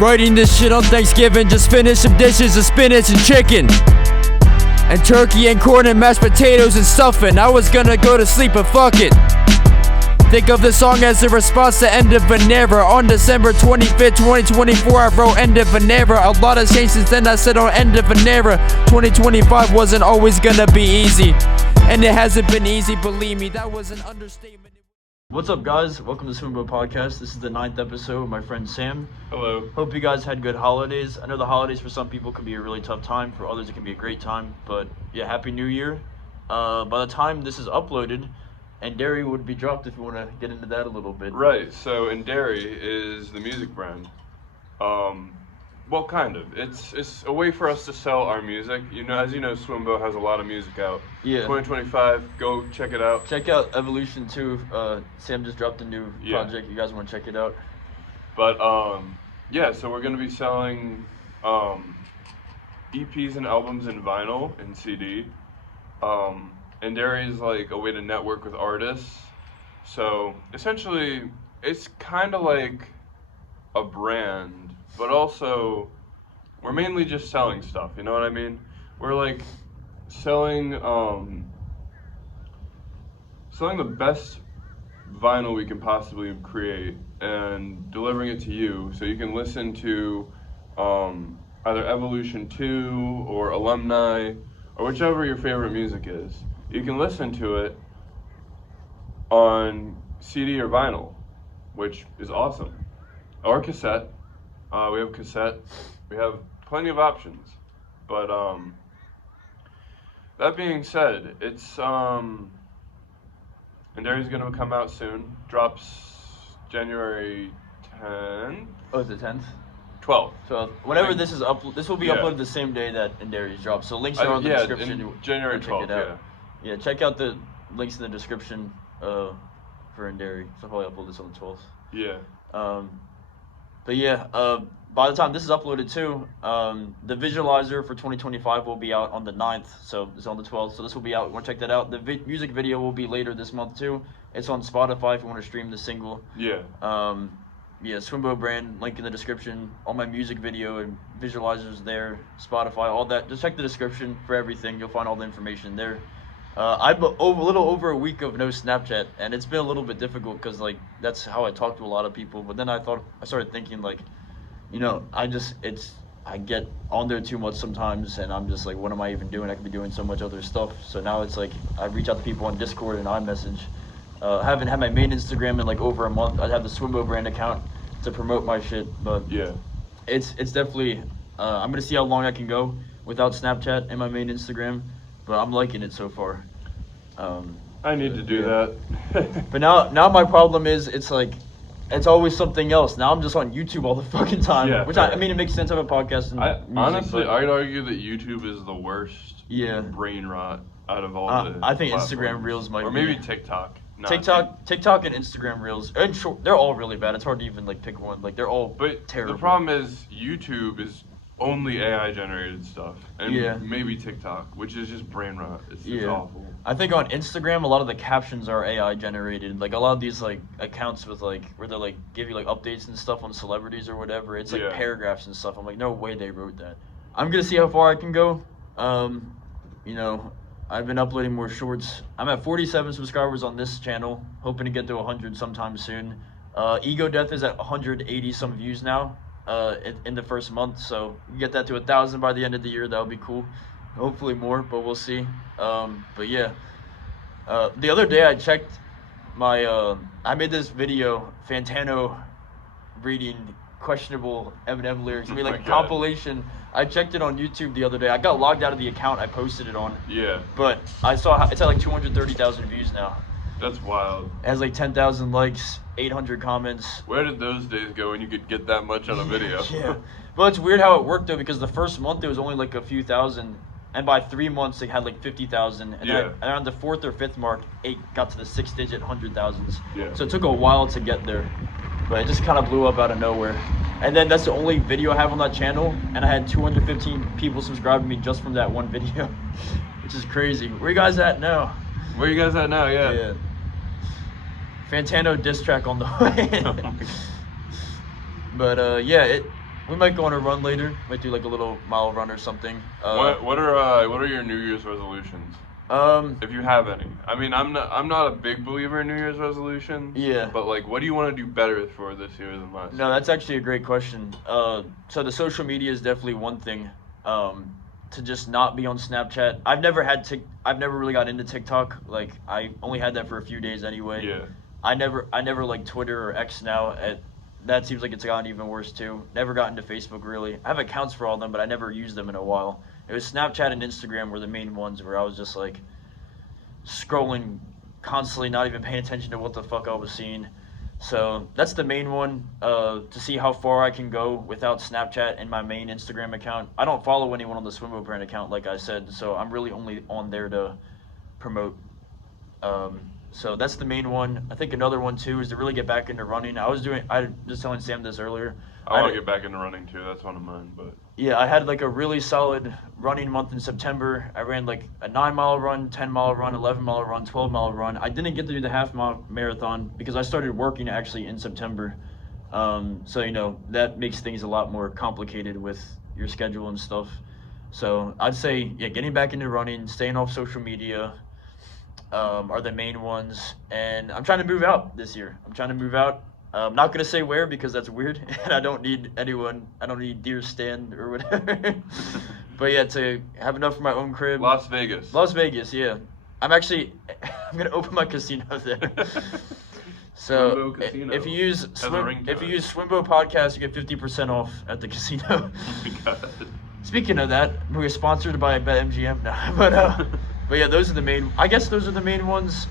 Writing this shit on Thanksgiving, just finished some dishes of spinach and chicken and turkey and corn and mashed potatoes and stuffing. I was gonna go to sleep, but fuck it. Think of this song as a response to End of an Era. On December 25th, 2024, I wrote End of an Era. A lot has changed since then, I said on End of an Era. 2025 wasn't always gonna be easy, and it hasn't been easy, believe me, that was an understatement. What's up, guys? Welcome to Swimbo Podcast. This is the 9th episode with my friend Sam. Hello. Hope you guys had good holidays. I know the holidays for some people can be a really tough time. For others, it can be a great time. But yeah, Happy New Year. By the time this is uploaded, and Dairy would be dropped if you want to get into that a little bit. Right, so Dairy is the music brand. Well, kind of. It's a way for us to sell our music. You know, as you know, Swimbo has a lot of music out. Yeah. 2025, go check it out. Check out Evolution 2. Sam just dropped a new project. You guys want to check it out? But, yeah, so we're going to be selling EPs and albums in vinyl and CD. And Dairy is like a way to network with artists. So essentially, it's kind of like a brand, but also we're mainly just selling stuff. You know what I mean? We're like selling the best vinyl we can possibly create and delivering it to you, so you can listen to either Evolution 2 or Alumni or whichever your favorite music is. You can listen to it on CD or vinyl, which is awesome. Or cassette. We have cassette. We have plenty of options. But that being said, it's and Dairy's gonna come out soon. Drops January 10th. Oh, is it 10th? 12th. So whenever this is this will be uploaded the same day that Dairy's dropped. So links are on the description. January 12th. Yeah. Yeah, check out the links in the description for Dairy. So I'll probably upload this on the 12th. Yeah. But yeah, by the time this is uploaded too, the visualizer for 2025 will be out on the 9th. So it's on the 12th. So this will be out. You want to check that out? The music video will be later this month too. It's on Spotify if you want to stream the single. Yeah. Yeah, Swimbo brand, link in the description. All my music video and visualizers there, Spotify, all that. Just check the description for everything. You'll find all the information there. I'm a little over a week of no Snapchat, and it's been a little bit difficult because like that's how I talk to a lot of people. But then I started thinking like, you know, I get on there too much sometimes, and I'm just like, what am I even doing? I could be doing so much other stuff. So now it's like I reach out to people on Discord and iMessage. I haven't had my main Instagram in like over a month. I have the Swimbo brand account to promote my shit, but yeah, it's definitely. I'm gonna see how long I can go without Snapchat and my main Instagram. But I'm liking it so far. I need to do that. But now my problem is it's like it's always something else. Now I'm just on YouTube all the fucking time. Yeah, which I mean it makes sense of a podcast and music, honestly, I'd argue that YouTube is the worst brain rot out of all the I think platforms. Instagram Reels might or maybe TikTok. TikTok and Instagram Reels and short, they're all really bad. It's hard to even like pick one. Like they're all terrible. The problem is YouTube is only AI generated stuff, and maybe TikTok, which is just brain rot. It's awful. I think on Instagram a lot of the captions are AI generated. Like a lot of these like accounts with like where they like give you like updates and stuff on celebrities or whatever. It's like paragraphs and stuff. I'm like, no way they wrote that. I'm gonna see how far I can go. You know, I've been uploading more shorts. I'm at 47 subscribers on this channel, hoping to get to 100 sometime soon. Ego Death is at 180 some views now. In the first month, so you get that to 1,000 by the end of the year. That would be cool. Hopefully more, but we'll see. But yeah, the other day I checked my I made this video, Fantano reading questionable Eminem lyrics. I mean, like a compilation. I checked it on YouTube the other day. I got logged out of the account I posted it on. Yeah. But I saw it's at like 230,000 views now. That's wild. It has like 10,000 likes, 800 comments. Where did those days go when you could get that much on a video? Yeah. Well, it's weird how it worked though, because the first month it was only like a few thousand, and by 3 months it had like 50,000, and then around the 4th or 5th mark, it got to the 6-digit 100,000s. Yeah. So it took a while to get there, but it just kind of blew up out of nowhere. And then that's the only video I have on that channel, and I had 215 people subscribe to me just from that one video, which is crazy. Where you guys at now? Where you guys at now? Yeah. Fantano diss track on the way. But yeah, We might go on a run later. Might do like a little mile run or something. What are your New Year's resolutions? If you have any. I mean, I'm not a big believer in New Year's resolutions. Yeah. But like, what do you want to do better for this year than last? No, that's actually a great question. So the social media is definitely one thing. To just not be on Snapchat. I've never really got into TikTok. Like I only had that for a few days anyway. Yeah. I never like Twitter or X now. That seems like it's gotten even worse too. Never got into Facebook really. I have accounts for all of them, but I never used them in a while. It was Snapchat and Instagram were the main ones where I was just like scrolling constantly, not even paying attention to what the fuck I was seeing. So that's the main one, to see how far I can go without Snapchat and my main Instagram account. I don't follow anyone on the Swimbo brand account, like I said, so I'm really only on there to promote. So that's the main one. I think another one too is to really get back into running. I was just telling Sam this earlier. I want to get back into running too. That's one of mine, but yeah, I had like a really solid running month in September. I ran like a 9-mile run, 10-mile run, 11-mile run, 12-mile run. I didn't get to do the half-mile marathon because I started working actually in September. So that makes things a lot more complicated with your schedule and stuff. So I'd say getting back into running, staying off social media, are the main ones. And I'm trying to move out this year. I'm trying to move out. I'm not gonna say where because that's weird, and I don't need anyone. I don't need Deer Stand or whatever. But yeah, to have enough for my own crib. Las Vegas. Las Vegas, yeah. I'm gonna open my casino there. So Swimbo Casino. if you use Swimbo podcast, you get 50% off at the casino. Oh my God. Speaking of that, we're sponsored by BetMGM now, but yeah, those are the main. I guess those are the main ones.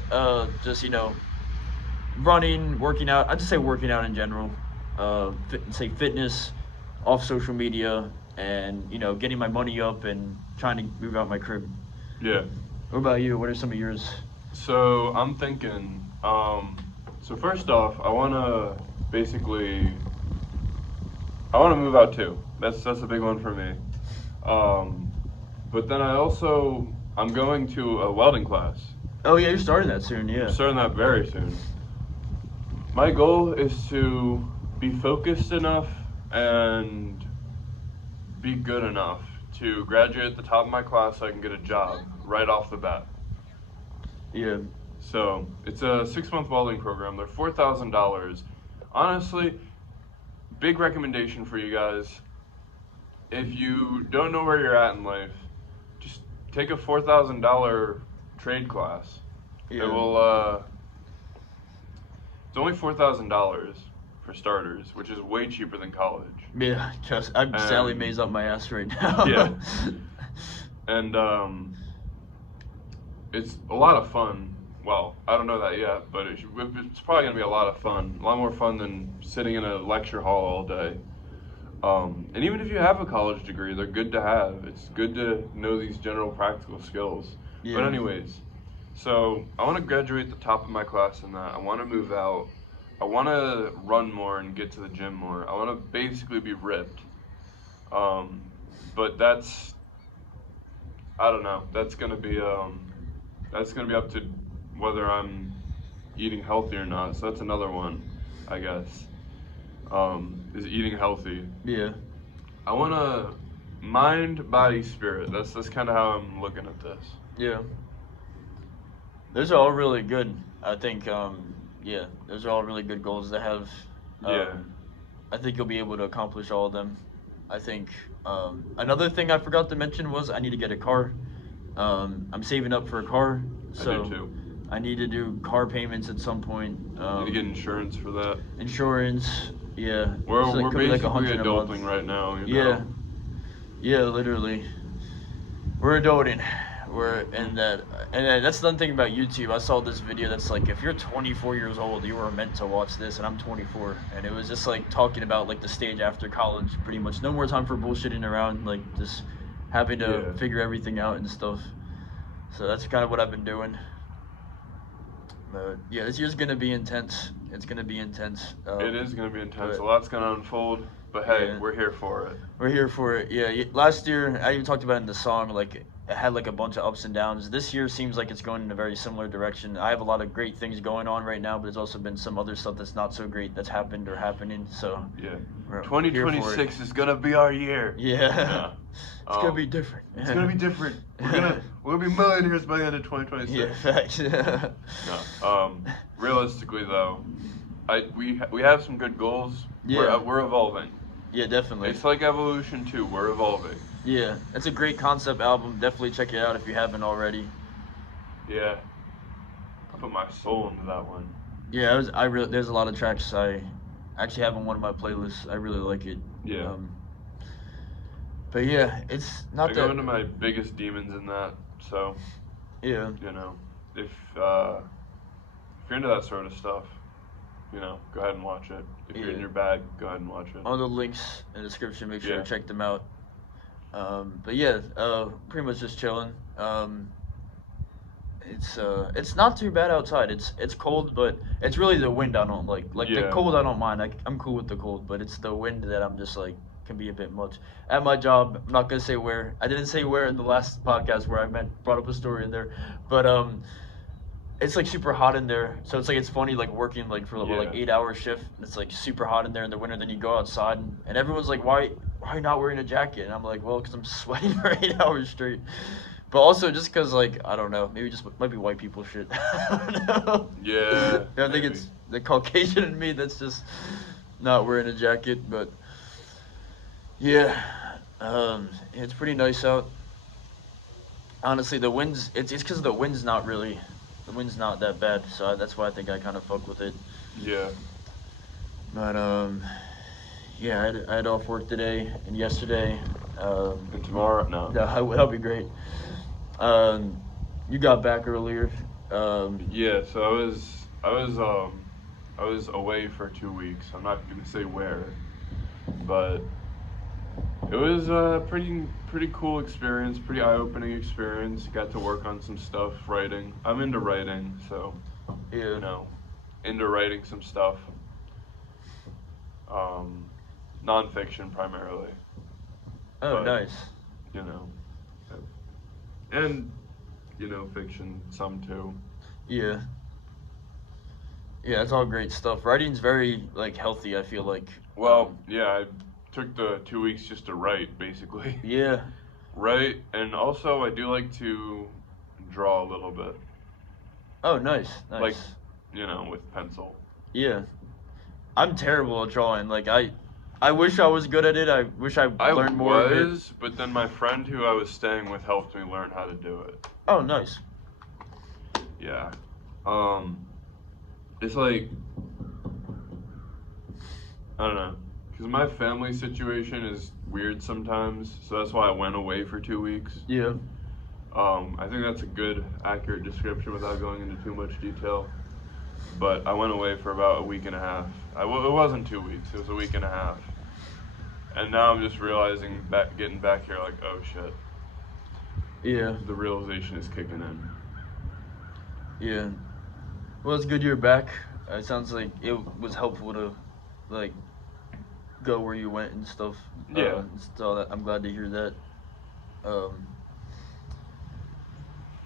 Just running, working out. I'd just say working out in general. Say fitness, off social media, and getting my money up and trying to move out my crib. Yeah. What about you? What are some of yours? So I'm thinking. So first off, I wanna move out too. That's a big one for me. But then I'm going to a welding class. Oh yeah, you're starting that soon. Yeah. I'm starting that very soon. My goal is to be focused enough and be good enough to graduate at the top of my class so I can get a job right off the bat. Yeah. So it's a 6-month welding program. They're $4,000. Honestly, big recommendation for you guys. If you don't know where you're at in life, just take a $4,000 trade class. Yeah. It will. It's only $4,000 for starters, which is way cheaper than college. Yeah, I'm Sally Mae's up my ass right now. Yeah. And it's a lot of fun. Well, I don't know that yet, but it's probably going to be a lot of fun. A lot more fun than sitting in a lecture hall all day. And even if you have a college degree, they're good to have. It's good to know these general practical skills. Yeah. But anyways, so I want to graduate at the top of my class in that. I want to move out. I want to run more and get to the gym more. I want to basically be ripped. But I don't know. That's gonna be up to whether I'm eating healthy or not. So that's another one, I guess. Is eating healthy. Yeah. I want to mind, body, spirit. That's kind of how I'm looking at this. Yeah. Those are all really good. I think, those are all really good goals to have. Yeah. I think you'll be able to accomplish all of them. I think another thing I forgot to mention was I need to get a car. I'm saving up for a car, so I do too. I need to do car payments at some point. Need to get insurance for that. Insurance, yeah. We're could be basically 100 a month. adulting right now. Yeah, literally. We're adulting. And that's the thing about YouTube. I saw this video that's like, if you're 24 years old, you were meant to watch this, and I'm 24, and it was just like talking about like the stage after college, pretty much. No more time for bullshitting around, like just having to figure everything out and stuff. So that's kind of what I've been doing. But yeah, this year's gonna be intense. It's gonna be intense. It is gonna be intense. A lot's gonna unfold. But hey, we're here for it. We're here for it. Yeah. Last year, I even talked about it in the song. Like had like a bunch of ups and downs. This year seems like it's going in a very similar direction. I have a lot of great things going on right now, but there's also been some other stuff that's not so great that's happened or happening. So Yeah. we're here for 2026 is gonna be our year. it. Yeah. It's gonna be different. It's gonna be different. We're gonna be millionaires by the end of 2026. Yeah, facts. No. Realistically though, we have some good goals. Yeah. We're evolving. Yeah, definitely. It's like evolution too. We're evolving. Yeah, it's a great concept album. Definitely check it out if you haven't already. Yeah. I put my soul into that one. Yeah, there's a lot of tracks I actually have on one of my playlists. I really like it. Yeah. But yeah, it's not I go into my biggest demons in that, so yeah. You know, if you're into that sort of stuff, you know, go ahead and watch it. If you're in your bag, go ahead and watch it. All the links in the description, make sure to check them out. But yeah, pretty much just chilling. It's not too bad outside. It's cold, but it's really the wind I don't like. Like the cold I don't mind. I'm cool with the cold, but it's the wind that I'm just like can be a bit much. At my job, I'm not gonna say where. I didn't say where in the last podcast where I brought up a story in there, but it's like super hot in there. So it's like it's funny like working like for like 8-hour shift. And it's like super hot in there in the winter. Then you go outside and everyone's like, why are you not wearing a jacket? And I'm like, well, because I'm sweating for 8 hours straight. But also just because like I don't know, maybe just might be white people shit. I don't know. Yeah. I think it's the Caucasian in me that's just not wearing a jacket. But yeah, it's pretty nice out. Honestly, the wind's it's because the wind's not that bad, so that's why I think I kind of fuck with it. Yeah. But yeah, I had off work today and yesterday. And tomorrow? No. That'll be great. You got back earlier. Yeah, so I was away for 2 weeks. I'm not gonna say where, but it was a pretty cool experience, pretty eye-opening experience. Got to work on some stuff, writing. I'm into writing, so you know, into writing some stuff. Nonfiction primarily. Oh, but, nice. You know, and you know, fiction some too. Yeah. Yeah, it's all great stuff. Writing's very like healthy, I feel like. Well, yeah, I took the 2 weeks just to write, basically. Yeah. Write, and also I do like to draw a little bit. Oh, nice. Like, you know, with pencil. Yeah. I'm terrible at drawing. Like I wish I was good at it. I wish I learned more of it. But then my friend who I was staying with helped me learn how to do it. Oh, nice. Yeah. It's like, I don't know, because my family situation is weird sometimes, so that's why I went away for 2 weeks. Yeah. I think that's a good, accurate description without going into too much detail. But I went away for about a week and a half. It wasn't 2 weeks, it was a week and a half. And now I'm just realizing, getting back here, like, oh shit. Yeah. The realization is kicking in. Yeah. Well, it's good you're back. It sounds like it was helpful to, like, go where you went and stuff. Yeah. So I'm glad to hear that.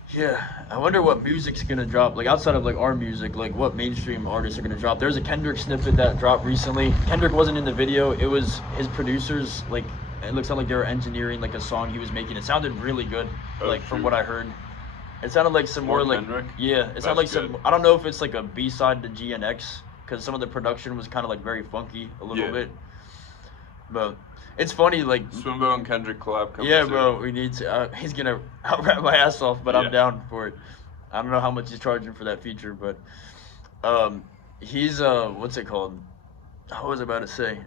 Yeah, I wonder what music's gonna drop. Like outside of like our music, like what mainstream artists are gonna drop. There's a Kendrick snippet that dropped recently. Kendrick wasn't in the video. It was his producers. Like it looks like they were engineering like a song he was making. It sounded really good. Like from what I heard, it sounded like some more like Kendrick? yeah. It sounded like some. I don't know if it's like a B-side to GNX because some of the production was kind of like very funky a little bit. But it's funny, like Swimbo and Kendrick collab coming soon. bro, we need to. He's gonna out-rap my ass off, but I'm down for it. I don't know how much he's charging for that feature, but he's what's it called? What was I about to say?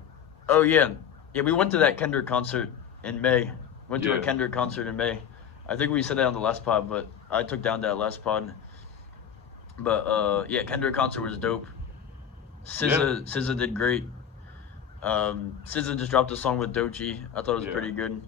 Oh yeah, we went to that Kendrick concert in May. Went to a Kendrick concert in May. I think we said that on the last pod, but I took down that last pod. But yeah, Kendrick concert was dope. SZA did great. SZA just dropped a song with Doechii. I thought it was pretty good.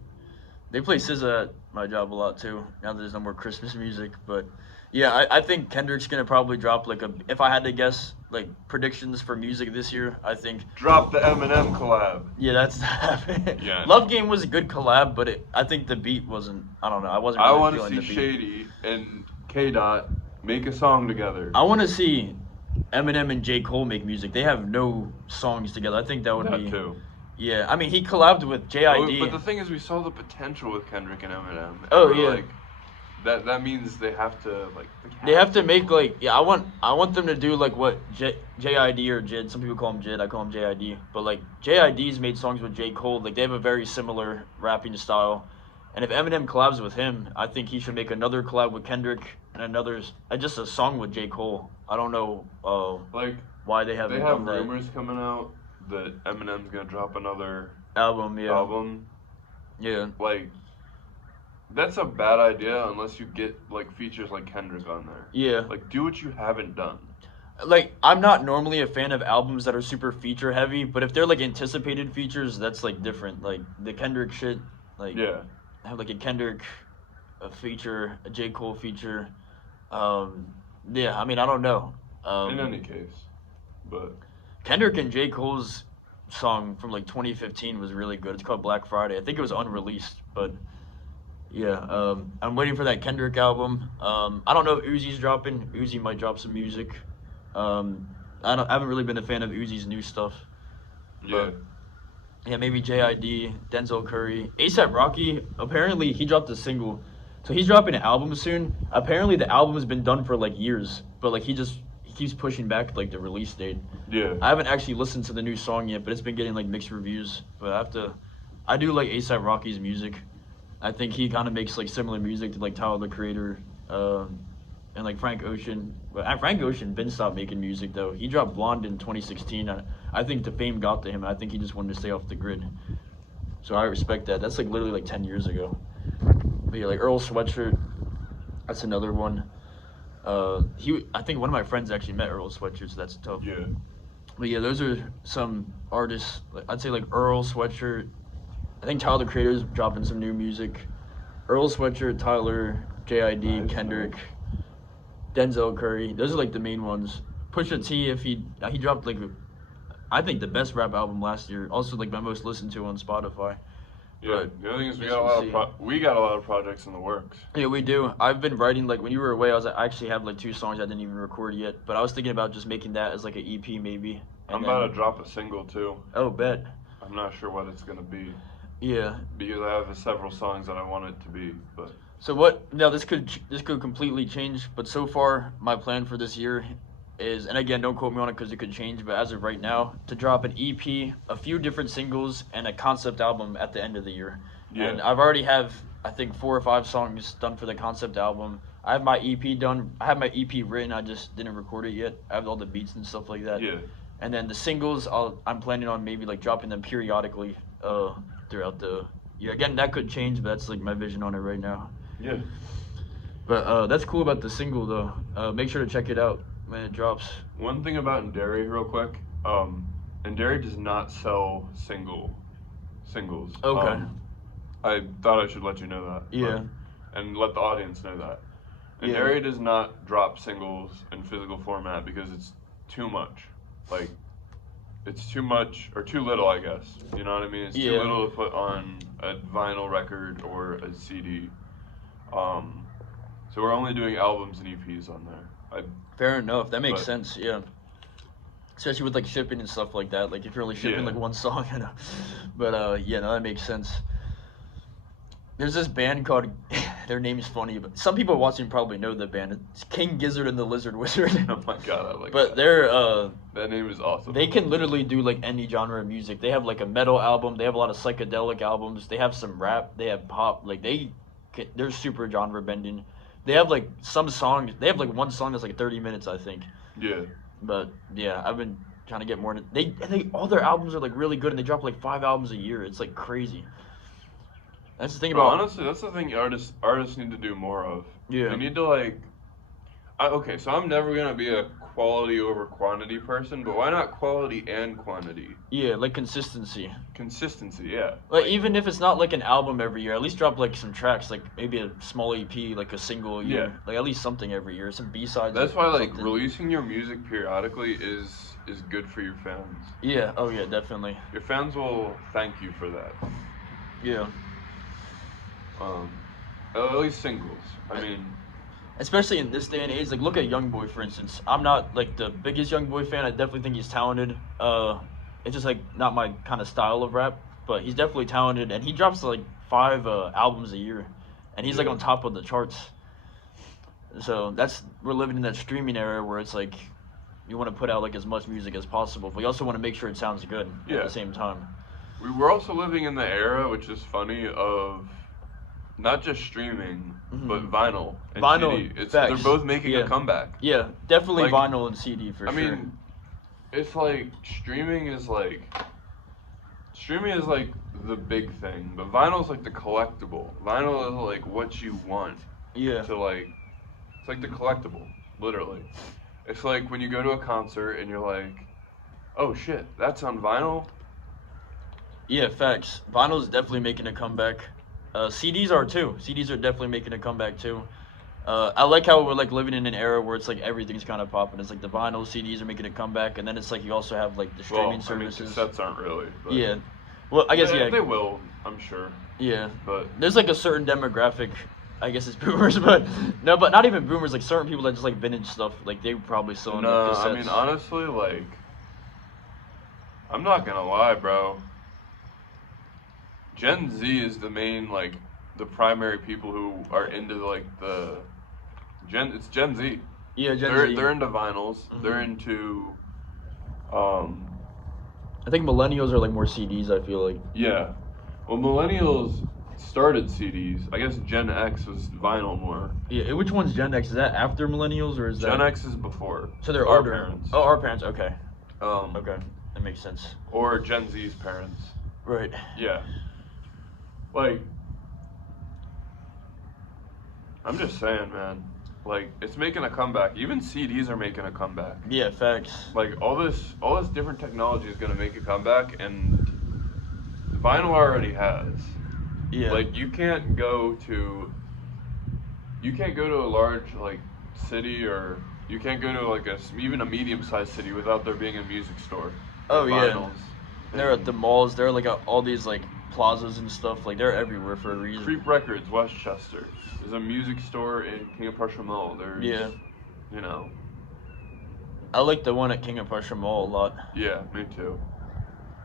They play SZA at my job a lot too. Now that there's no more Christmas music, but yeah, I think Kendrick's gonna probably drop like if I had to guess, like predictions for music this year. I think Drop the Eminem collab. yeah, that's happening. Yeah. Love Game was a good collab, but I think the beat wasn't. I don't know. I wasn't. I Really want to feeling see the beat. Shady and K Dot make a song together. I want to see Eminem and J. Cole make music. They have no songs together. I think that would be. Too. Yeah, I mean he collabed with JID. But the thing is, we saw the potential with Kendrick and Eminem. And Oh, we're yeah. Like, that means they have to like. They have to make like I want them to do like what JID or Jid. Some people call him Jid. I call him JID. But like JID's made songs with J. Cole. Like they have a very similar rapping style. And if Eminem collabs with him, I think he should make another collab with Kendrick and another just a song with J. Cole. I don't know like why they haven't they have done that. rumors coming out that Eminem's gonna drop another Album. Yeah. Like, that's a bad idea unless you get like features like Kendrick on there. Yeah. Like, do what you haven't done. Like I'm not normally a fan of albums that are super feature heavy, but if they're like anticipated features, that's like different. Like the Kendrick shit, like Yeah. have like a Kendrick feature, a J. Cole feature. Yeah, I mean I don't know. In any case, but Kendrick and J. Cole's song from like 2015 was really good. It's called Black Friday. I think it was unreleased, but yeah, I'm waiting for that Kendrick album. I don't know if Uzi's dropping. Uzi might drop some music. I haven't really been a fan of Uzi's new stuff. yeah. Yeah, maybe JID, Denzel Curry, A$AP Rocky. Apparently, he dropped a single, so he's dropping an album soon. Apparently, the album has been done for like years, but like he keeps pushing back like the release date. Yeah. I haven't actually listened to the new song yet, but it's been getting like mixed reviews. But I do like A$AP Rocky's music. I think he kind of makes like similar music to like Tyler the Creator, and like Frank Ocean. But Frank Ocean been stopped making music though. He dropped Blonde in 2016. I think the fame got to him. I think he just wanted to stay off the grid. So I respect that. That's like literally like 10 years ago. But yeah, like Earl Sweatshirt. That's another one. I think one of my friends actually met Earl Sweatshirt, so that's tough. Yeah. But yeah, those are some artists. I'd say like Earl Sweatshirt. I think Tyler the Creator's dropping some new music. Earl Sweatshirt, Tyler, JID, Nice. Kendrick, Denzel Curry. Those are like the main ones. Pusha T, if he dropped like, I think the best rap album last year. Also like my most listened to on Spotify. Yeah. But The other thing is we guess got a we'll lot see. of we got a lot of projects in the works. Yeah, we do. I've been writing like when you were away. I actually have like 2 songs I didn't even record yet. But I was thinking about just making that as like an EP maybe. And I'm about to drop a single too. Oh, bet. I'm not sure what it's gonna be Yeah. because I have several songs that I want it to be, but So what? Now this could completely change, but so far my plan for this year is, and again, don't quote me on it because it could change, but as of right now, to drop an EP, a few different singles, and a concept album at the end of the year. Yeah. And I've already have I think 4 or 5 songs done for the concept album. I have my EP done. I have my EP written. I just didn't record it yet. I have all the beats and stuff like that. yeah. And then the singles, I'm planning on maybe like dropping them periodically throughout the year. Again, that could change, but that's like my vision on it right now. Yeah. But that's cool about the single though. Make sure to check it out when it drops. One thing about Nderi real quick, Nderi does not sell singles. Okay. I thought I should let you know that. Yeah. And let the audience know that. Yeah. Nderi does not drop singles in physical format because it's too much. Like, it's too much, or too little, I guess. You know what I mean? It's too Yeah. little to put on a vinyl record or a CD. So we're only doing albums and EPs on there. Fair enough. That makes But- sense. Yeah. Especially with like shipping and stuff like that. Like if you're only shipping Yeah. like one song, you know. But yeah, no, that makes sense. There's this band called, their name's funny, but some people watching probably know the band. It's King Gizzard and the Lizard Wizard. Oh my god, I like But that. they're That name is awesome. they can literally do like any genre of music. They have like a metal album. They have a lot of psychedelic albums. They have some rap. They have pop. Like they're super genre bending. They have like some songs. They have like one song that's like 30 minutes, I think. Yeah. But yeah, I've been trying to get more into. They all their albums are like really good, and they drop like 5 albums a year. It's like crazy. That's the thing Bro, about. honestly, that's the thing artists need to do more of. Yeah. They need to like. Okay, so I'm never gonna be a quality over quantity person, but why not quality and quantity? Yeah, like consistency. Consistency, yeah. Like even if it's not like an album every year, at least drop like some tracks, like maybe a small EP, like a single a year. Yeah. Like at least something every year, some B-sides. That's or why like something. releasing your music periodically is good for your fans. Yeah. Oh yeah, definitely. Your fans will thank you for that. Yeah. At least singles. I mean, especially in this day and age, like look at YoungBoy for instance. I'm not like the biggest YoungBoy fan. I definitely think he's talented. It's just like not my kind of style of rap, but he's definitely talented, and he drops like 5 albums a year, and he's like on top of the charts. So we're living in that streaming era where it's like you want to put out like as much music as possible, but you also want to make sure it sounds good at the same time. We're also living in the era, which is funny, of not just streaming, but vinyl and CD. They're both making a comeback. Yeah, definitely like, vinyl and CD for sure. I mean, it's like streaming is like the big thing, but vinyl is like the collectible. Vinyl is like what you want. Yeah. To like, it's like the collectible, literally. It's like when you go to a concert and you're like, oh shit, that's on vinyl. Yeah, facts. Vinyl is definitely making a comeback. CDs are too. CDs are definitely making a comeback too. I like how we're like living in an era where it's like everything's kind of popping. It's like the vinyl CDs are making a comeback, and then it's like you also have like the streaming services. Cassettes aren't really. But yeah. Well, I guess they will. I'm sure. Yeah. But there's like a certain demographic. I guess it's boomers, but no, but not even boomers. Like certain people that just like vintage stuff. Like they probably still end up cassettes. I mean honestly, like, I'm not gonna lie, bro. Gen Z is the main, like, the primary people who are into, like, it's Gen Z. Yeah, Gen Z. They're into vinyls. They're into, I think millennials are, like, more CDs, I feel like. Yeah. Well, millennials started CDs. I guess Gen X was vinyl more. Yeah, which one's Gen X? Is that after millennials, or is that... Gen X is before. So they're our older. Parents. Oh, our parents, okay. Okay. That makes sense. Or Gen Z's parents. Right. Yeah. Like, I'm just saying, man. Like, it's making a comeback. Even CDs are making a comeback. Yeah, facts. Like, all this different technology is gonna make a comeback, and vinyl already has. Yeah. Like, you can't go to a large like city, or you can't go to like even a medium-sized city without there being a music store. Oh yeah. Vinyls. They're at the malls. They're like all these like plazas and stuff. Like they're everywhere for a reason. Creep Records, Westchester. There's a music store in King of Prussia Mall. There's, you know. I like the one at King of Prussia Mall a lot. Yeah, me too.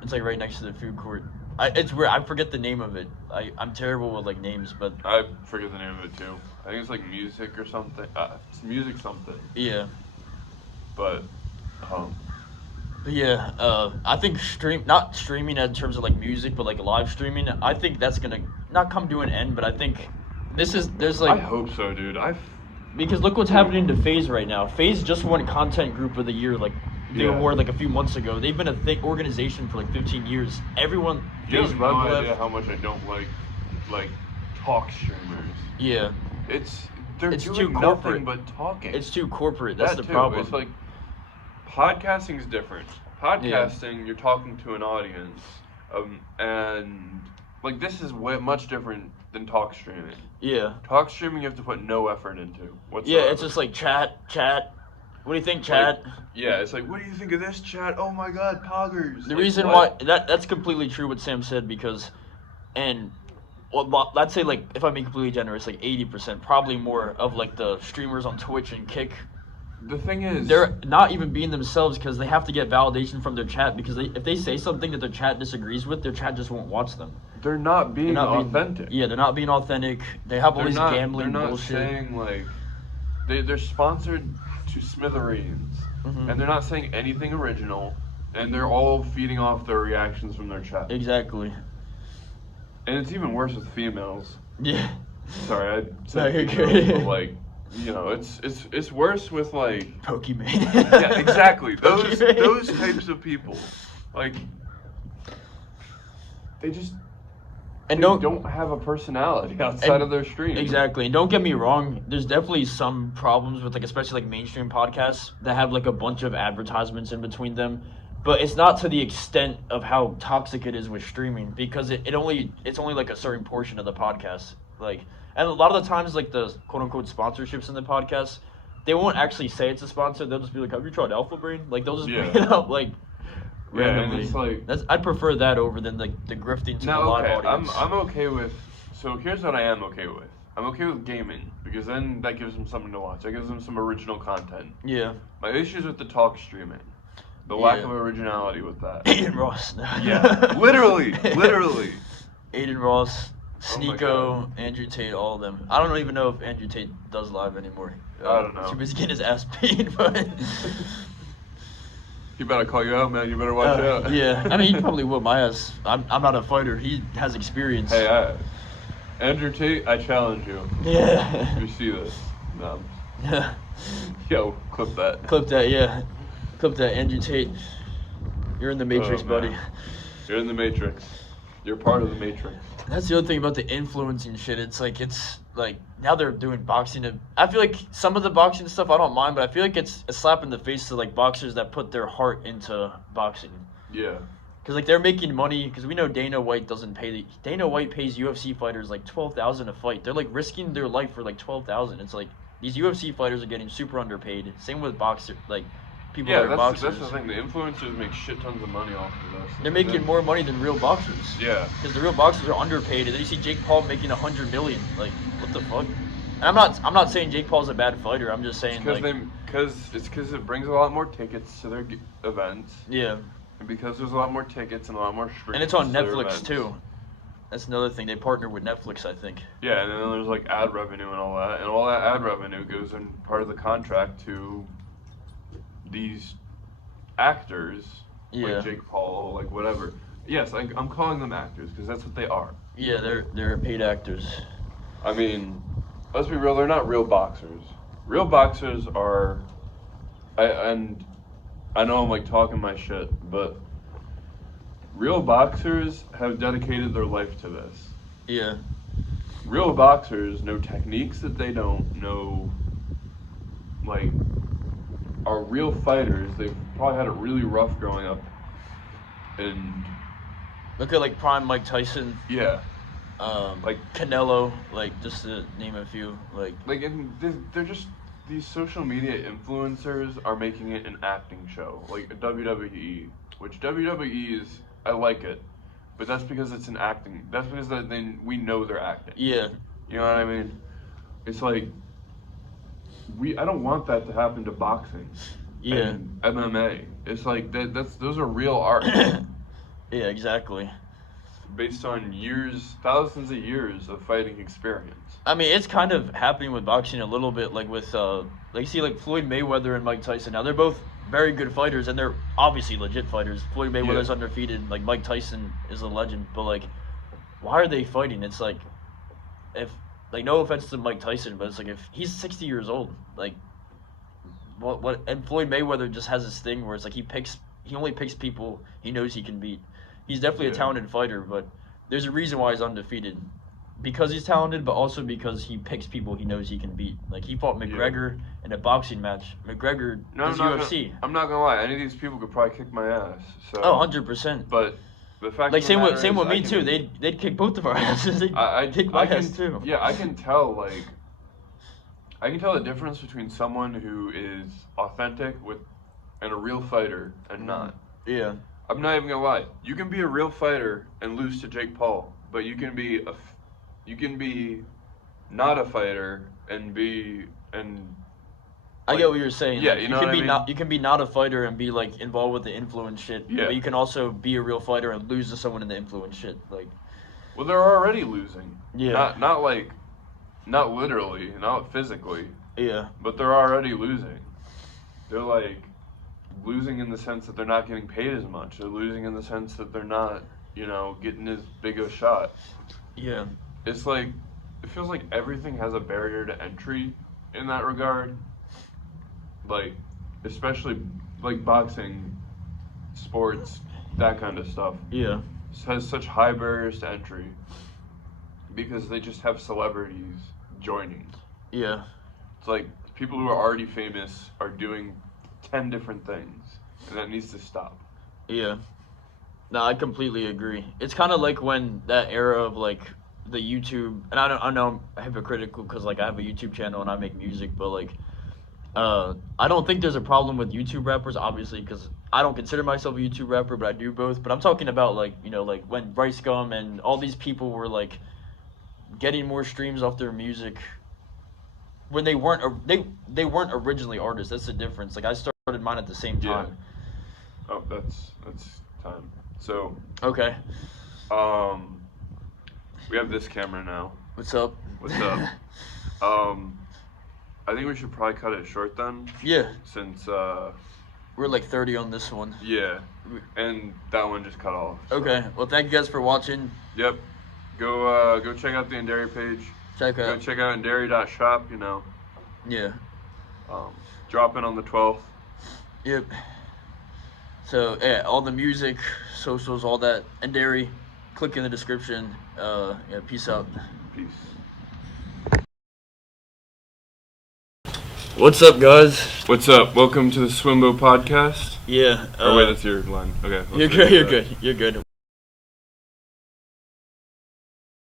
It's like right next to the food court. It's weird. I forget the name of it. I'm terrible with like names, but I forget the name of it too. I think it's like music or something. It's music something. Yeah. But yeah, I think not streaming in terms of like music, but like live streaming. I think that's gonna not come to an end, but I think there's like. I hope so, dude. Because look what's happening to FaZe right now. FaZe just won Content Group of the Year, like the award like a few months ago. They've been a thick organization for like 15 years. Everyone. You have no idea how much I don't like talk streamers. Yeah. They're it's doing too corporate. nothing but talking. It's too corporate. That's the too. problem. It's like podcasting is different. Podcasting, you're talking to an audience, and like this is much different than talk streaming. Yeah. Talk streaming you have to put no effort into whatsoever. Yeah, it's just like chat. What do you think, chat? Like, yeah, it's like, what do you think of this, chat? Oh my God, poggers. The reason why that's completely true what Sam said, because, well, let's say like if I'm being completely generous, like 80%, probably more of like the streamers on Twitch and Kick. The thing is, they're not even being themselves because they have to get validation from their chat, because if they say something that their chat disagrees with, their chat just won't watch them. They're not being authentic. Yeah, they're not being authentic. They have all these gambling bullshit. They're not saying like they're sponsored to smithereens, and they're not saying anything original, and they're all feeding off their reactions from their chat. Exactly. And it's even worse with females. Yeah. Sorry, I said females, but like, you know, it's worse with like Pokemon. Yeah, exactly. Those types of people, like, they just And they don't have a personality outside of their stream. Exactly. And don't get me wrong, there's definitely some problems with, like, especially like mainstream podcasts that have like a bunch of advertisements in between them. But it's not to the extent of how toxic it is with streaming, because it's only like a certain portion of the podcast. Like, and a lot of the times, like, the quote unquote sponsorships in the podcast, they won't actually say it's a sponsor. They'll just be like, "Have you tried Alpha Brain?" Like, they'll just bring it up like randomly. And it's like I'd prefer that over than like the grifting to the live audience. I'm okay with. So here's what I am okay with. I'm okay with gaming, because then that gives them something to watch. That gives them some original content. Yeah. My issues with the talk streaming, the lack of originality with that. Aiden Ross. Yeah, literally. Aiden Ross, Oh my Sneeko, God. Andrew Tate, all of them. I don't even know if Andrew Tate does live anymore. I don't know. He was getting his ass beat, but He better call you out, man. You better watch out. yeah. I mean, he probably will my ass. I'm not a fighter. He has experience. Hey, Andrew Tate, I challenge you. Yeah. You see this? No. Yeah. Yo, clip that. Clip that, yeah. Clip that, Andrew Tate. You're in the Matrix, Oh, buddy. man. You're in the Matrix. You're part of the Matrix. That's the other thing about the influencing shit. It's like now they're doing boxing. I feel like some of the boxing stuff I don't mind, but I feel like it's a slap in the face to like boxers that put their heart into boxing. Yeah. Because like they're making money. Because we know Dana White doesn't pay. Dana White pays UFC fighters like $12,000 a fight. They're like risking their life for like $12,000. It's like these UFC fighters are getting super underpaid. Same with boxer like people that are boxers. That's the thing. The influencers make shit tons of money off of this. They're making more money than real boxers. Yeah. Because the real boxers are underpaid, and then you see Jake Paul making $100 million. Like, what the fuck? And I'm not saying Jake Paul's a bad fighter. I'm just saying because it brings a lot more tickets to their events. Yeah. And because there's a lot more tickets and a lot more streams. And it's on to their Netflix events. too. That's another thing. They partner with Netflix, I think. Yeah, and then there's like ad revenue and all that, and all that ad revenue goes in part of the contract to these actors, Yeah. like Jake Paul, like whatever. Yes, I'm calling them actors because that's what they are. Yeah, they're paid actors. I mean, let's be real, they're not real boxers. Real boxers are, I know I'm like talking my shit, but real boxers have dedicated their life to this. Yeah. Real boxers know techniques that they don't know, like, are real fighters. They've probably had it really rough growing up. And Look at like prime Mike Tyson. yeah. Like Canelo, like just to name a few. Like And they're just, these social media influencers are making it an acting show, like WWE, which WWE is, I like it, but that's because it's an acting. That's because we know they're acting. yeah. You know what I mean? It's like I don't want that to happen to boxing. Yeah. And MMA. It's like those are real art Yeah, exactly. based on thousands of years of fighting experience. I mean, it's kind of happening with boxing a little bit, like with like you see like Floyd Mayweather and Mike Tyson. Now they're both very good fighters, and they're obviously legit fighters. Floyd Mayweather's undefeated, like Mike Tyson is a legend. But like, why are they fighting? It's like, if like no offense to Mike Tyson, but it's like if he's 60 years old, like what? And Floyd Mayweather just has this thing where it's like he only picks people he knows he can beat. He's definitely a talented fighter, but there's a reason why he's undefeated. Because he's talented, but also because he picks people he knows he can beat. Like, he fought McGregor in a boxing match. McGregor is UFC. I'm not gonna lie. Any of these people could probably kick my ass. So. Oh, 100%. But the fact like, of the matter same is with me, too. They'd kick both of our asses. They'd kick my ass, too. Yeah, I can tell, like, the difference between someone who is authentic and a real fighter and not. Yeah. I'm not even gonna lie. You can be a real fighter and lose to Jake Paul, but you can be not a fighter and I get what you're saying. Yeah, like, you know what I mean? You can be not a fighter and be like involved with the influence shit. Yeah. But you can also be a real fighter and lose to someone in the influence shit. Like, well, they're already losing. Yeah. Not literally, not physically, yeah. but they're already losing. They're like losing in the sense that they're not getting paid as much. They're losing in the sense that they're not, getting as big a shot. Yeah. It's like, it feels like everything has a barrier to entry in that regard. Like, especially like boxing, sports, that kind of stuff. Yeah. It has such high barriers to entry. because they just have celebrities joining. Yeah. It's like people who are already famous are doing 10 different things, and that needs to stop. Yeah. No, I completely agree. It's kind of like when that era of like the YouTube, and I know I'm hypocritical because like I have a YouTube channel and I make music, but like I don't think there's a problem with YouTube rappers, obviously, because I don't consider myself a YouTube rapper, but I do both. But I'm talking about like like when Rice Gum and all these people were like getting more streams off their music when they weren't originally artists. That's the difference. Like I started mine at the same time. Oh, that's time. So Okay. We have this camera now. What's up? What's up? I think we should probably cut it short then. Yeah. Since we're like 30 on this one. Yeah. And that one just cut off. So. Okay. Well, thank you guys for watching. Yep. Go check out the Anderi page. Go check out Anderi.shop, Yeah. Dropping on the 12th. Yep. So, yeah, all the music, socials, all that, Anderi, click in the description. Yeah, peace out. Peace. What's up, guys? What's up? Welcome to the Swimbo podcast. Yeah. Oh, wait, that's your line. Okay. You're good. You're good.